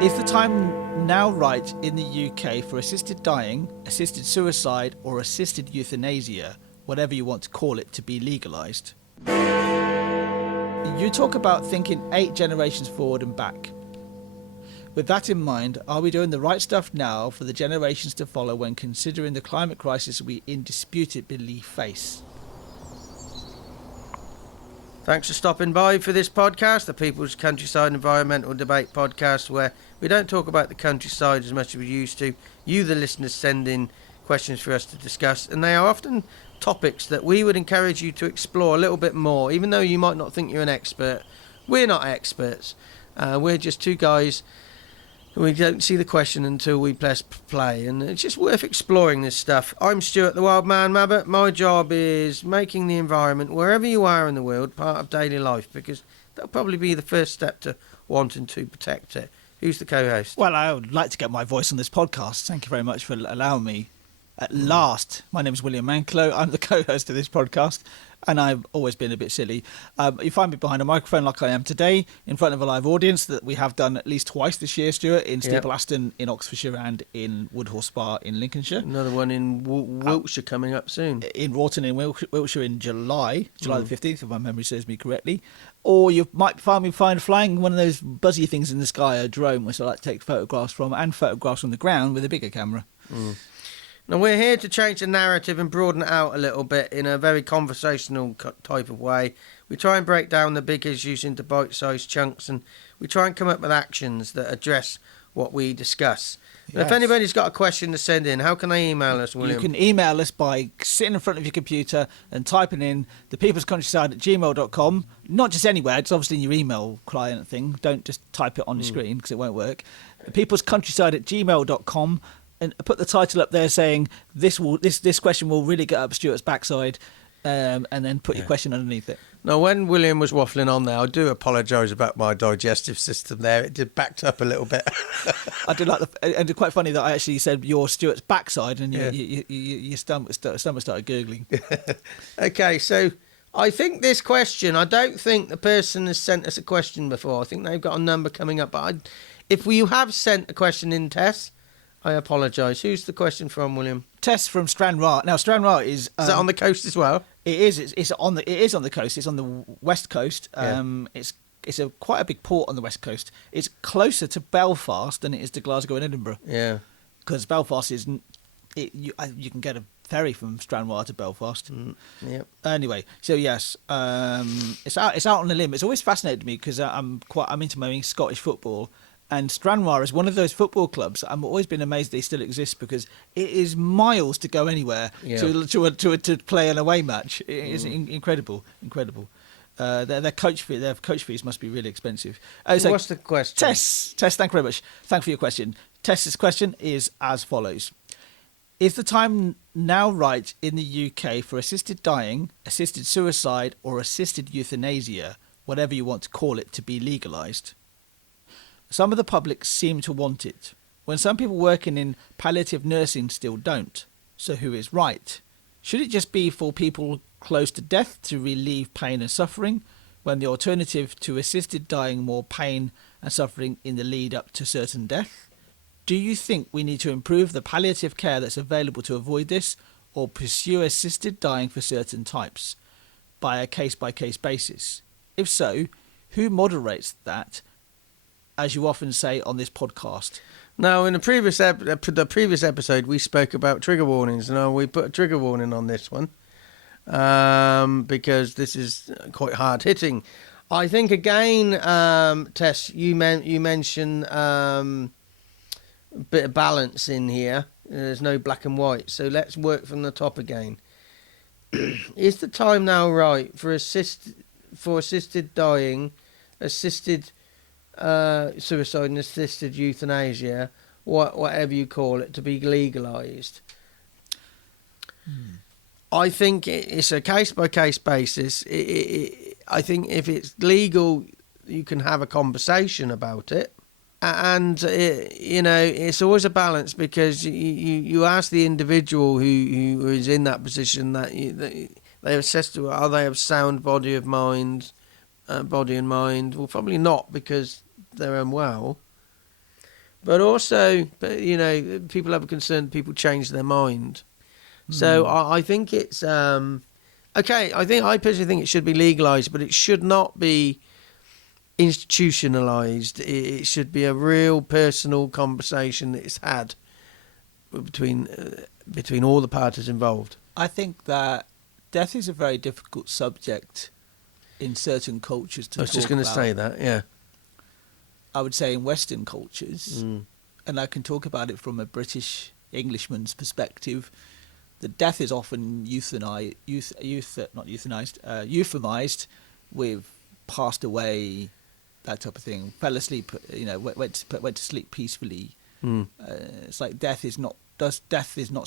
Is the time now right in the UK for assisted dying, assisted suicide, or assisted euthanasia, whatever you want to call it, to be legalised? You talk about thinking 8 generations forward and back. With that in mind, are we doing the right stuff now for the generations to follow when considering the climate crisis we indisputably face? Thanks for stopping by for this podcast, the People's Countryside Environmental Debate podcast, where we don't talk about the countryside as much as we used to. You, the listeners, send in questions for us to discuss, and they are often topics that we would encourage you to explore a little bit more, even though you might not think you're an expert. We're not experts. We're just two guys. We don't see the question until we press play, and it's just worth exploring this stuff. I'm Stuart, the Wildman Mabbutt. My job is making the environment, wherever you are in the world, part of daily life, because that'll probably be the first step to wanting to protect it. Who's the co-host? Well, I would like to get my voice on this podcast. Thank you very much for allowing me. At last, my name is William Mankelow. I'm the co-host of this podcast, and I've always been a bit silly. You find me behind a microphone like I am today, in front of a live audience that we have done at least twice this year, Stuart, in Steeple Aston, in Oxfordshire, and in Woodhall Spa in Lincolnshire. Another one in Wiltshire coming up soon. In Wroughton in Wiltshire in July the 15th, if my memory serves me correctly. Or you might find me flying one of those buzzy things in the sky, a drone, which I like to take photographs from, and photographs from the ground with a bigger camera. Now, we're here to change the narrative and broaden it out a little bit in a very conversational type of way. We try and break down the big issues into bite-sized chunks, and we try and come up with actions that address what we discuss. Yes. If anybody's got a question to send in, how can they email us, William? You can email us by sitting in front of your computer and typing in thepeoplescountryside@gmail.com. Not just anywhere, it's obviously in your email client thing. Don't just type it on your screen because it won't work. thepeoplescountryside@gmail.com. And put the title up there saying this question will really get up Stuart's backside, and then put your question underneath it. Now, when William was waffling on there, I do apologise about my digestive system there. It did backed up a little bit. I did like and it's quite funny that I actually said you're Stuart's backside, and your stomach started gurgling. Okay, so I think this question, I don't think the person has sent us a question before. I think they've got a number coming up. But if you have sent a question in, Tess, I apologise. Who's the question from, William? Tess from Stranraer. Now, Stranraer is that on the coast as well? It is. It is on the coast. It's on the west coast. It's quite a big port on the west coast. It's closer to Belfast than it is to Glasgow and Edinburgh. Yeah. Because Belfast is, you can get a ferry from Stranraer to Belfast. Yep. Anyway, so yes, it's out on a limb. It's always fascinated me because I'm into my Scottish football. And Stranraer is one of those football clubs. I've always been amazed they still exist because it is miles to go anywhere to play an away match. It is incredible. Their coach fees must be really expensive. So what's the question? Tess, thank you very much. Thank you for your question. Tess's question is as follows: Is the time now right in the UK for assisted dying, assisted suicide, or assisted euthanasia, whatever you want to call it, to be legalised? Some of the public seem to want it, when some people working in palliative nursing still don't. So who is right? Should it just be for people close to death to relieve pain and suffering, when the alternative to assisted dying more pain and suffering in the lead up to certain death? Do you think we need to improve the palliative care that's available to avoid this, or pursue assisted dying for certain types, by a case-by-case basis? If so, who moderates that, as you often say on this podcast? Now, in the previous episode, we spoke about trigger warnings. Now, we put a trigger warning on this one because this is quite hard-hitting. I think, again, Tess, you mentioned a bit of balance in here. There's no black and white. So let's work from the top again. Is the time now right for assisted dying, assisted suicide and assisted euthanasia, whatever you call it, to be legalised? I think it's a case-by-case basis. I think if it's legal, you can have a conversation about it. And, it's always a balance, because you ask the individual who is in that position that they assess to, are they of sound body and mind? Well, probably not, because they're unwell. But also, people have a concern that people change their mind. So I think it's okay. I personally think it should be legalised, but it should not be institutionalised. It should be a real personal conversation that is had between all the parties involved. I think that death is a very difficult subject in certain cultures to talk about. I was just going to say that, yeah. I would say in Western cultures, and I can talk about it from a British Englishman's perspective, that death is often euphemized with passed away, that type of thing, fell asleep, went to sleep peacefully. It's like death is not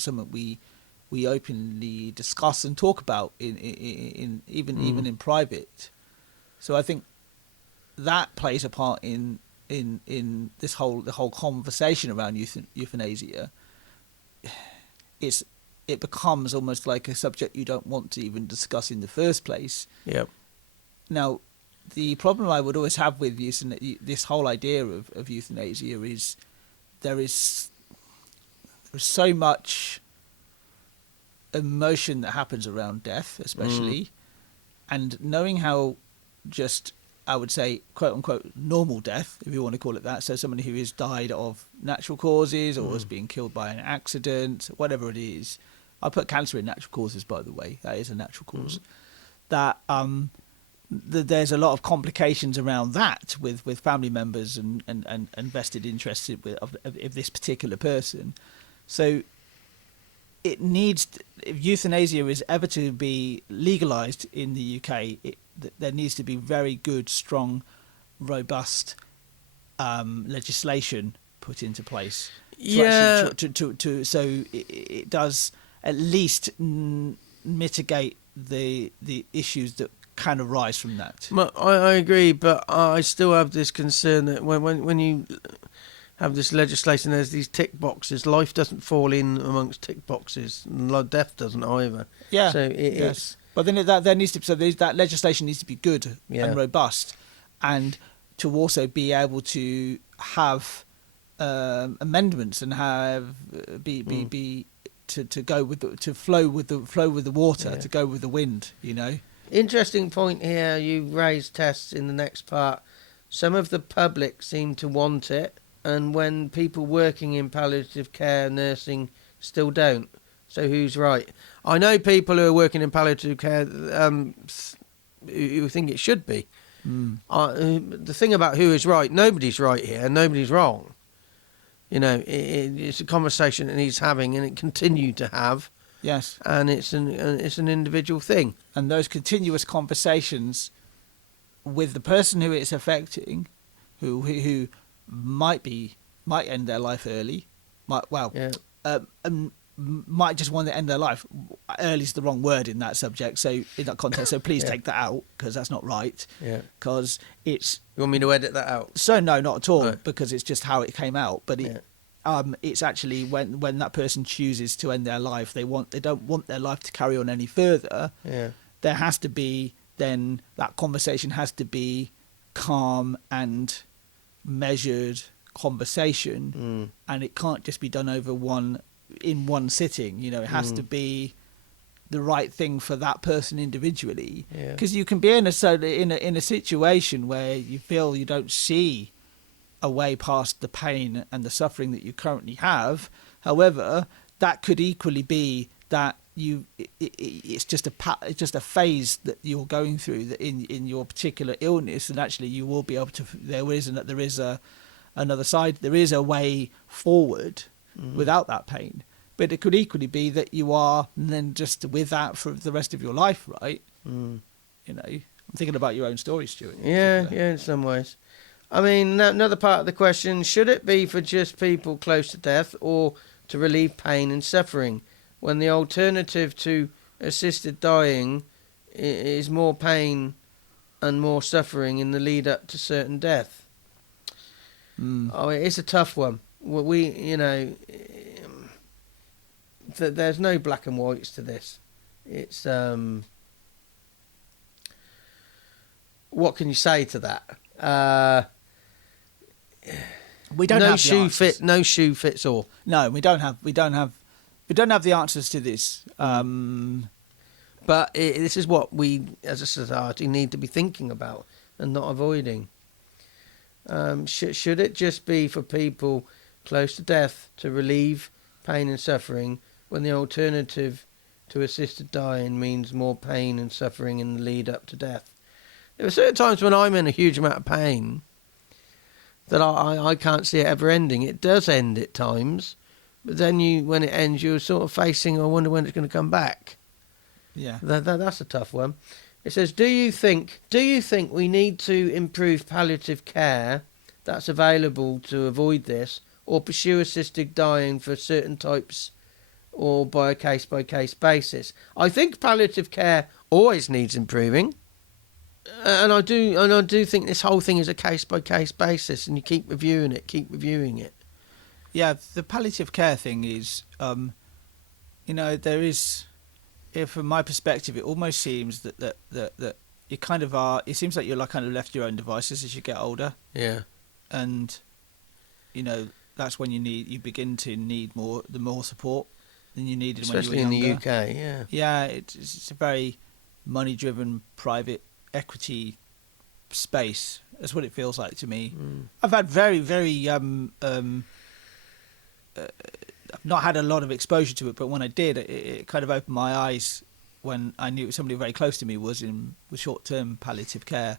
something we openly discuss and talk about even in private. So I think that plays a part in the whole conversation around euthanasia. It becomes almost like a subject you don't want to even discuss in the first place. Yep. Now, the problem I would always have with this whole idea of euthanasia is there's so much emotion that happens around death, especially, and knowing how just, I would say, quote unquote, normal death, if you want to call it that, so somebody who has died of natural causes or has been killed by an accident, whatever it is. I put cancer in natural causes, by the way. That is a natural cause. That there's a lot of complications around that with family members and vested interests of this particular person. So it needs, if euthanasia is ever to be legalised in the UK, there needs to be very good, strong, robust legislation put into place. Yeah. So it does at least mitigate the issues that can arise from that. I agree, but I still have this concern that when you have this legislation, there's these tick boxes. Life doesn't fall in amongst tick boxes, and death doesn't either. Yeah. So yes. But then that legislation needs to be good and robust, and to also be able to have amendments and have to go with to flow with the water, to go with the wind. Interesting point here you raised, Tess, in the next part. Some of the public seem to want it, and when people working in palliative care nursing still don't. So who's right? I know people who are working in palliative care who think it should be. The thing about who is right, nobody's right here, nobody's wrong. It's a conversation that he's having, and it continue to have. Yes, and it's an individual thing. And those continuous conversations with the person who it's affecting, who might end their life early, might just want to end their life. Early is the wrong word in that subject, so in that context. So please take that out, because that's not right. Yeah. Because it's. You want me to edit that out? So no, not at all, because it's just how it came out. But it's actually when that person chooses to end their life, they don't want their life to carry on any further. Yeah. There has to be then that conversation has to be calm and measured conversation, and it can't just be done in one sitting. It has to be the right thing for that person individually, because you can be in a situation where you feel you don't see a way past the pain and the suffering that you currently have. However, that could equally be that it's just a phase that you're going through that in your particular illness, and actually you will be able to. There is another side. There is a way forward without that pain. But it could equally be that you are then just with that for the rest of your life, right? I'm thinking about your own story, Stuart. Yeah, in some ways. I mean, another part of the question, should it be for just people close to death or to relieve pain and suffering, when the alternative to assisted dying is more pain and more suffering in the lead up to certain death? Oh, it's a tough one. There's no black and whites to this. It's what can you say to that? We don't have the answers. No shoe fits all. No, we don't have the answers to this. But this is what we, as a society, need to be thinking about and not avoiding. Should it just be for people close to death to relieve pain and suffering, when the alternative to assisted dying means more pain and suffering in the lead up to death? There are certain times when I'm in a huge amount of pain that I can't see it ever ending. It does end at times, but then when it ends, you're sort of facing, I wonder when it's going to come back. Yeah. That's a tough one. It says, do you think we need to improve palliative care that's available to avoid this, or pursue assisted dying for certain types, or by a case-by-case basis? I think palliative care always needs improving, and I do think this whole thing is a case-by-case basis, and you keep reviewing it. Yeah, the palliative care thing is, there is, from my perspective, it almost seems that you kind of are. It seems like you're like kind of left to your own devices as you get older. Yeah, and that's when you begin to need more support than you needed, especially when you were in younger. the UK. Yeah, yeah, it's a very money-driven private equity space. That's what it feels like to me. I've had very, very I've not had a lot of exposure to it, but when I did, it kind of opened my eyes when I knew somebody very close to me was in short-term palliative care,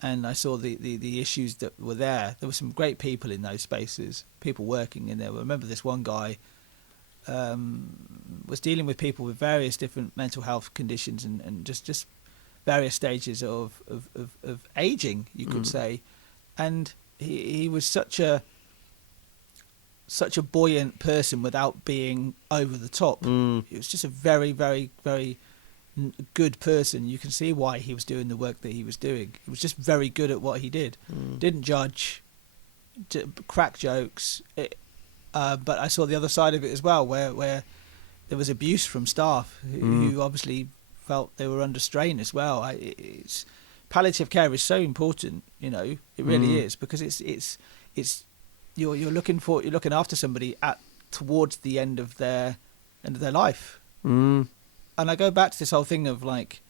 and I saw the issues that were there. There were some great people in those spaces, people working in there. I remember this one guy was dealing with people with various different mental health conditions and just various stages of aging, you could say, and he was such a buoyant person without being over the top. He was just a very, very, very good person. You can see why he was doing the work that he was doing. He was just very good at what he did. Didn't judge, crack jokes. But I saw the other side of it as well, where there was abuse from staff who obviously felt they were under strain as well. Palliative care is so important, it really is, because it's you're looking after somebody towards the end of their life. And I go back to this whole thing of like,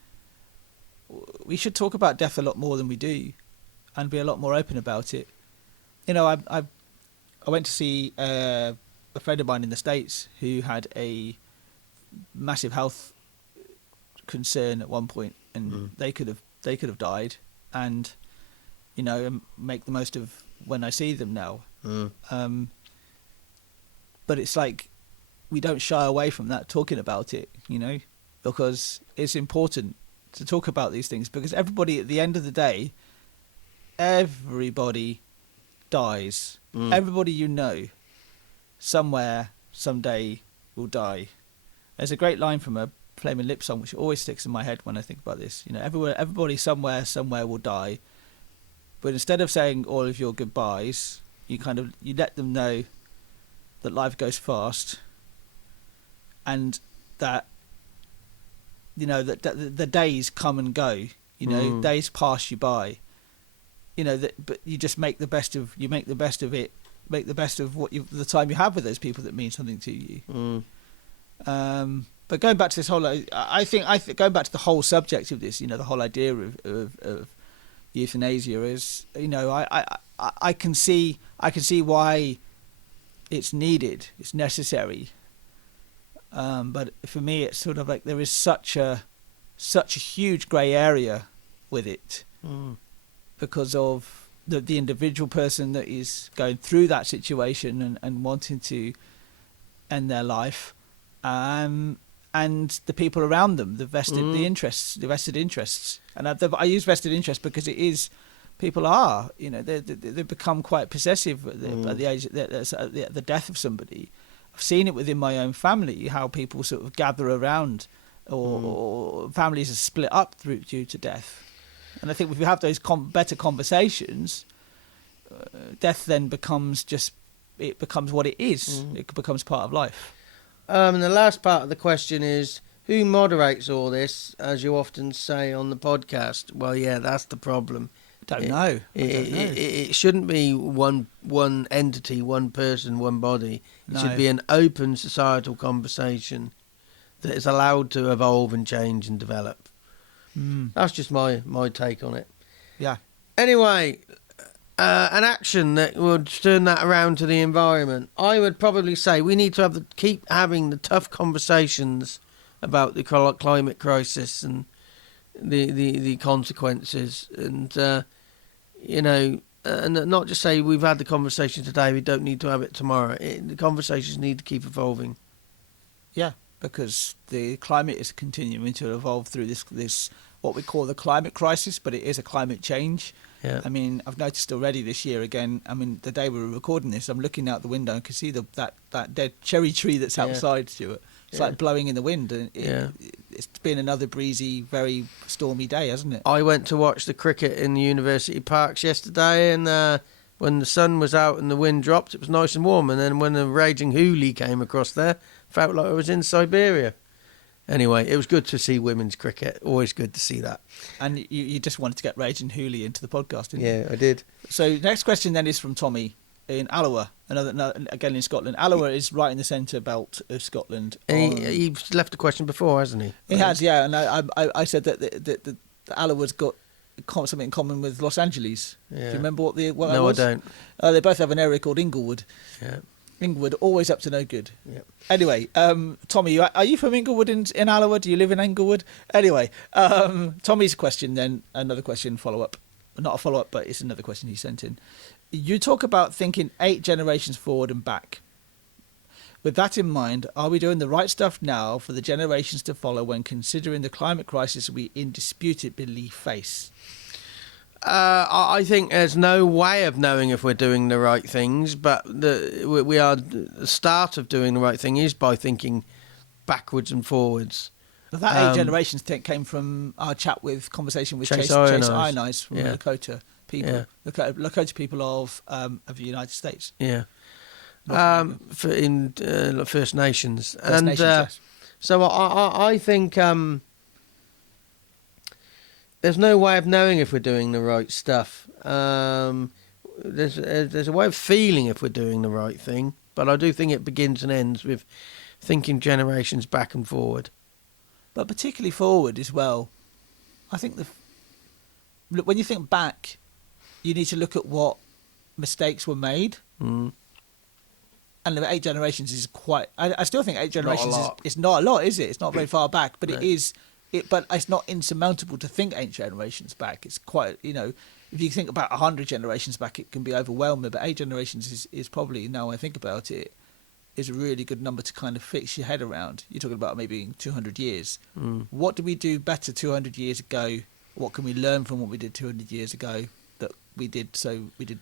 we should talk about death a lot more than we do, and be a lot more open about it. I went to see a friend of mine in the States who had a massive health concern at one point, and they could have died, and make the most of when I see them now. But it's like we don't shy away from that, talking about it, because it's important to talk about these things, because everybody, at the end of the day, everybody dies. Everybody somewhere, someday will die. There's a great line from a Flaming Lips song which always sticks in my head when I think about this. Everybody somewhere will die. But instead of saying all of your goodbyes, you let them know that life goes fast, and that that the days come and go. Days pass you by. But you just make the best of it. Make the best of the time you have with those people that mean something to you. But going back to this whole, I think going back to the whole subject of this, the whole idea of euthanasia is, I can see why it's needed, it's necessary. But for me, it's sort of like there is such a huge grey area with it, because of the individual person that is going through that situation and wanting to end their life, and the people around them, the vested interests. And I use vested interest because it is, people are, they become quite possessive at the age, at the death of somebody. I've seen it within my own family, how people sort of gather around, or families are split up due to death. And I think if we have those better conversations, death then becomes what it is. It becomes part of life. And the last part of the question is, who moderates all this, as you often say on the podcast? Well, yeah, that's the problem. Don't know. I don't know. It shouldn't be one entity, one person, one body. It No. should be an open societal conversation that is allowed to evolve and change and develop. That's just my take on it. Yeah. Anyway, an action that would turn that around to the environment. I would probably say we need to keep having the tough conversations about the climate crisis and the consequences, and and not just say we've had the conversation today, we don't need to have it tomorrow. The conversations need to keep evolving. Yeah, because the climate is continuing to evolve through this what we call the climate crisis, but it is a climate change. Yeah. I mean, I've noticed already this year again. I mean, the day we were recording this, I'm looking out the window and can see that dead cherry tree that's outside, Stuart. It's like blowing in the wind, and it's been another breezy, very stormy day, hasn't it? I went to watch the cricket in the university parks yesterday, and when the sun was out and the wind dropped, it was nice and warm. And then when the raging hoolie came across there, felt like I was in Siberia. Anyway, it was good to see women's cricket. Always good to see that. And you just wanted to get Raging Hoolie into the podcast, didn't you? Yeah, I did. So next question then is from Tommy in Alloa, another again in Scotland. Alloa is right in the centre belt of Scotland. He's left a question before, hasn't he? He has, yeah. And I said that Alloa's got something in common with Los Angeles. Yeah. Do you remember what that No, was? I don't. They both have an area called Inglewood. Yeah. Inglewood, always up to no good. Yep. Anyway, Tommy, are you from Inglewood in Alloa? Do you live in Inglewood? Anyway, Tommy's question then, another question, follow-up. Not a follow-up, but it's another question he sent in. You talk about thinking 8 generations forward and back. With that in mind, are we doing the right stuff now for the generations to follow when considering the climate crisis we indisputably face? I think there's no way of knowing if we're doing the right things, but the start of doing the right thing is by thinking backwards and forwards. That 8 generations came from our conversation with Chase Ionise from Lakota people, Lakota people of the United States. Yeah, First Nations, First Nations, yes. So I think. There's no way of knowing if we're doing the right stuff. There's a way of feeling if we're doing the right thing, but I do think it begins and ends with thinking generations back and forward. But particularly forward as well. I think when you think back, you need to look at what mistakes were made. And the 8 generations is quite. I still think 8 generations is not a lot, is it? It's not very far back, but it is. But it's not insurmountable to think 8 generations back. It's quite, if you think about 100 generations back, it can be overwhelming. But 8 generations is probably, now I think about it, is a really good number to kind of fix your head around. You're talking about maybe 200 years. What did we do better 200 years ago? What can we learn from what we did 200 years ago that we did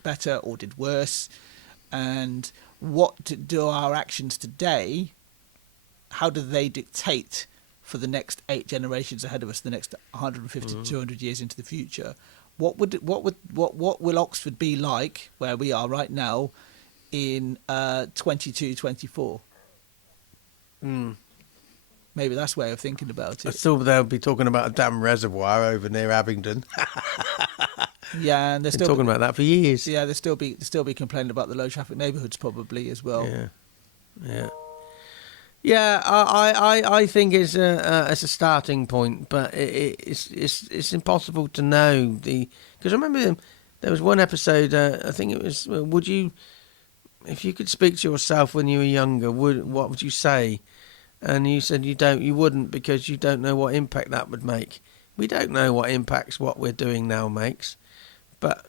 better or did worse? And what do our actions today, how do they dictate for the next 8 generations ahead of us, the next 150 to 200 years into the future? What will Oxford be like, where we are right now, in 2224? Maybe that's a way of thinking about it. I thought they'll be talking about a damn reservoir over near Abingdon. Yeah, and they're still talking about that for years. Yeah, they'll still be complaining about the low traffic neighbourhoods probably as well. Yeah, I think it's a starting point, but it's impossible to know because I remember there was one episode. I think it was. If you could speak to yourself when you were younger, what would you say? And you said you wouldn't because you don't know what impact that would make. We don't know what impacts what we're doing now makes, but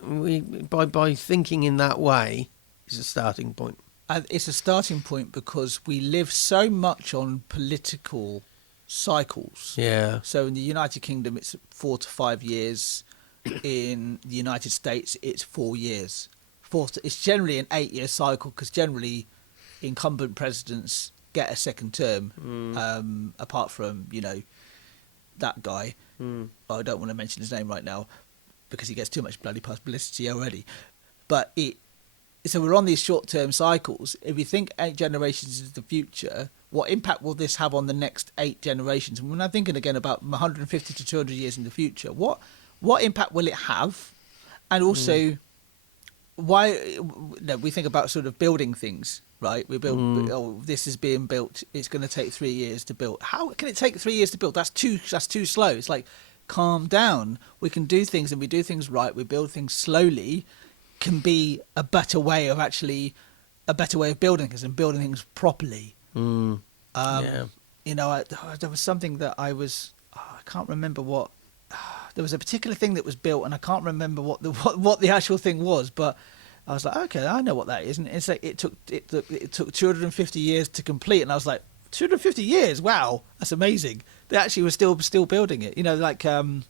by thinking in that way is a starting point. It's a starting point because we live so much on political cycles. Yeah. So in the United Kingdom, it's 4 to 5 years. In the United States, it's 4 years. It's generally an 8-year cycle because generally incumbent presidents get a second term, apart from, that guy. I don't want to mention his name right now because he gets too much bloody publicity already. But so we're on these short-term cycles. If we think 8 generations is the future, what impact will this have on the next 8 generations? And when I'm thinking again about 150 to 200 years in the future, what impact will it have? And also, why? No, we think about sort of building things, right? We build. Oh, this is being built. It's going to take 3 years to build. How can it take 3 years to build? That's too slow. It's like, calm down. We can do things, and we do things right. We build things slowly. Can be a better way of building things and building things properly. Yeah. You know, there was something that I can't remember what. There was a particular thing that was built, and I can't remember what the actual thing was. But I was like, okay, I know what that is. And it's like it took 250 years to complete, and I was like, 250 years? Wow, that's amazing. They actually were still building it. You know, like I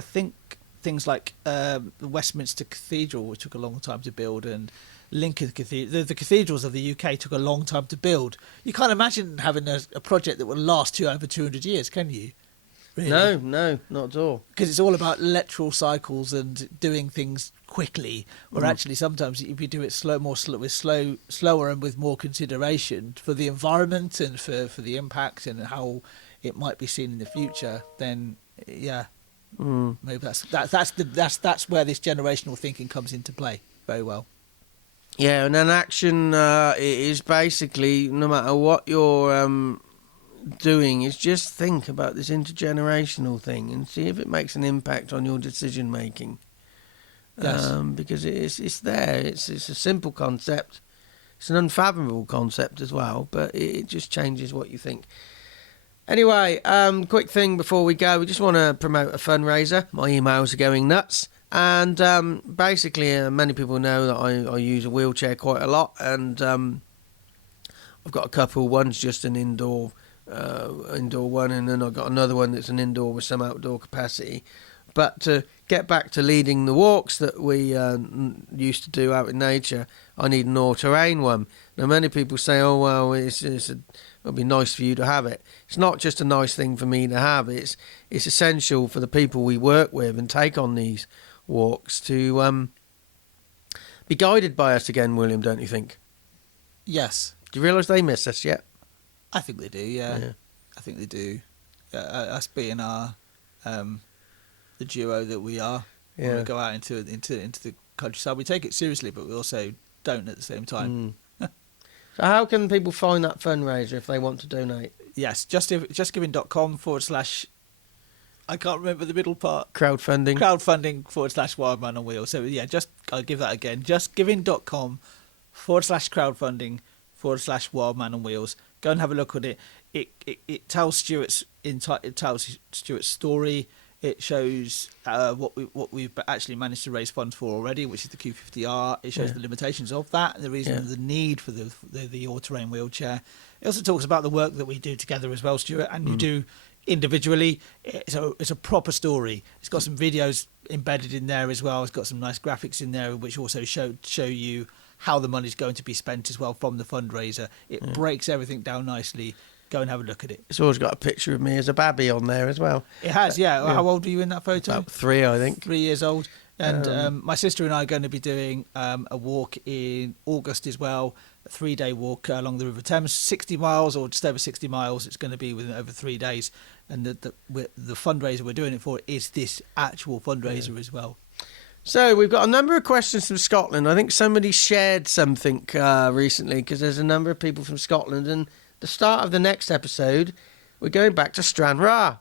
think things like the Westminster Cathedral, which took a long time to build, and Lincoln Cathedral, the cathedrals of the UK took a long time to build. You can't imagine having a project that would last over 200 years, can you? Really? No, not at all. Because it's all about electoral cycles and doing things quickly, or actually sometimes if you do it slower and with more consideration for the environment and for the impact and how it might be seen in the future, then maybe that's where this generational thinking comes into play very well. Yeah, and an action is basically, no matter what you're doing, is just think about this intergenerational thing and see if it makes an impact on your decision making. Yes. Because it's there. It's a simple concept. It's an unfathomable concept as well, but it just changes what you think. Anyway, quick thing before we go. We just want to promote a fundraiser. My emails are going nuts. And basically, many people know that I use a wheelchair quite a lot. And I've got a couple. One's just an indoor one, and then I've got another one that's an indoor with some outdoor capacity. But to get back to leading the walks that we used to do out in nature, I need an all-terrain one. Now, many people say, oh, well, it'll be nice for you to have it. It's not just a nice thing for me to have. It's essential for the people we work with and take on these walks to be guided by us again, William, don't you think? Yes. Do you realise they miss us yet? I think they do, yeah. I think they do. Us being our the duo that we are, when we go out into the countryside, we take it seriously, but we also don't at the same time. So how can people find that fundraiser if they want to donate? Yes, justgiving.com/ I can't remember the middle part. Crowdfunding / Wildman on Wheels. So yeah, I'll give that again. Justgiving.com / crowdfunding / Wildman on Wheels. Go and have a look at it. It tells Stuart's story. It shows what we've actually managed to raise funds for already, which is the Q50R. It shows the limitations of that and the reason the need for the all-terrain wheelchair. It also talks about the work that we do together as well, Stuart, and you do individually. It's a proper story. It's got some videos embedded in there as well. It's got some nice graphics in there which also show you how the money's going to be spent as well from the fundraiser. It breaks everything down nicely. Go and have a look at it. It's always got a picture of me as a babby on there as well. It has, yeah. How old were you in that photo? About 3, I think. 3 years old. And my sister and I are going to be doing a walk in August as well, a 3-day walk along the River Thames, 60 miles or just over 60 miles. It's going to be within over 3 days. And the fundraiser we're doing it for is this actual fundraiser as well. So we've got a number of questions from Scotland. I think somebody shared something recently because there's a number of people from Scotland. And the start of the next episode, we're going back to Stranraer.